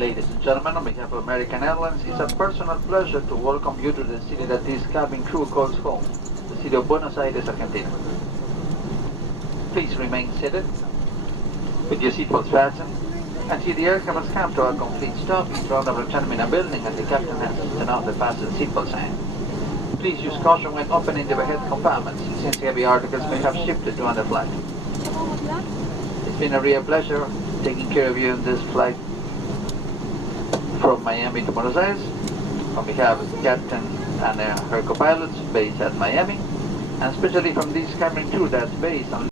Ladies and gentlemen, on behalf of American Airlines, it's a personal pleasure to welcome you to the city that this cabin crew calls home, the city of Buenos Aires, Argentina. Please remain seated with your seatbelts fastened until the aircraft has come to a complete stop in front of the Jet MIA building and the captain has turned on the fasten seatbelt sign. Please use caution when opening the overhead compartments, since heavy articles may have shifted during the flight. It's been a real pleasure taking care of you in this flight from Miami to Buenos Aires. On behalf of the captain and her co-pilots based at Miami, and especially from this cabin crew that's based on